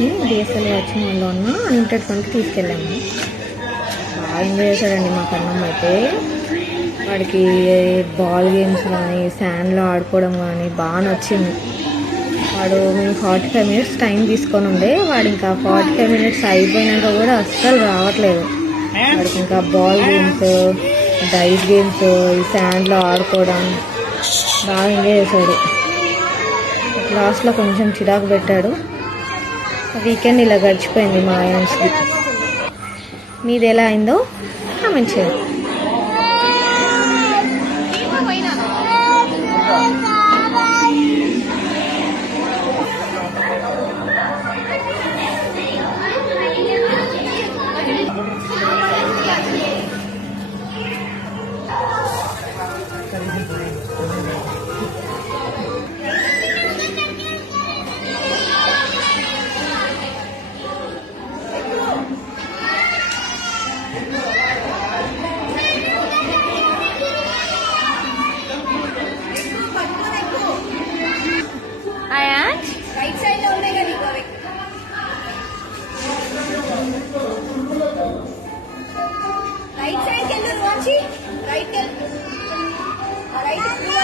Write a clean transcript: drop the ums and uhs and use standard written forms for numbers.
వాచ్ని DSL watch మాల్లో ఉన్న unlimited ఫన్కి తీసుకెళ్ళాము. బాగా ఎంజాయ్ చేశాడండి మా కన్నమ్మ అయితే. వాడికి బాల్ గేమ్స్ కానీ శాండ్లో ఆడుకోవడం కానీ బాగా నచ్చింది. వాడు మేము 45 మినిట్స్ టైం తీసుకొని ఉండే, వాడు ఇంకా 45 మినిట్స్ అయిపోయినాక కూడా అస్సలు రావట్లేదు. వాడికి ఇంకా బాల్ గేమ్స్, డైస్ గేమ్స్, ఈ శాండ్లో ఆడుకోవడం బాగా ఎంజాయ్ చేశాడు. లాస్ట్లో కొంచెం చిరాకు పెట్టాడు. వీకెండ్ ఇలా గడిచిపోయింది మా ఆయనది. మీది ఎలా అయిందో కామెంట్ చేయండి. రైట్ సైడ్ లో ఉన్నాయి కదా ఇవి. రైట్ సైడ్ కి వెళ్ళు, రైట్ కి వెళ్ళు. రైట్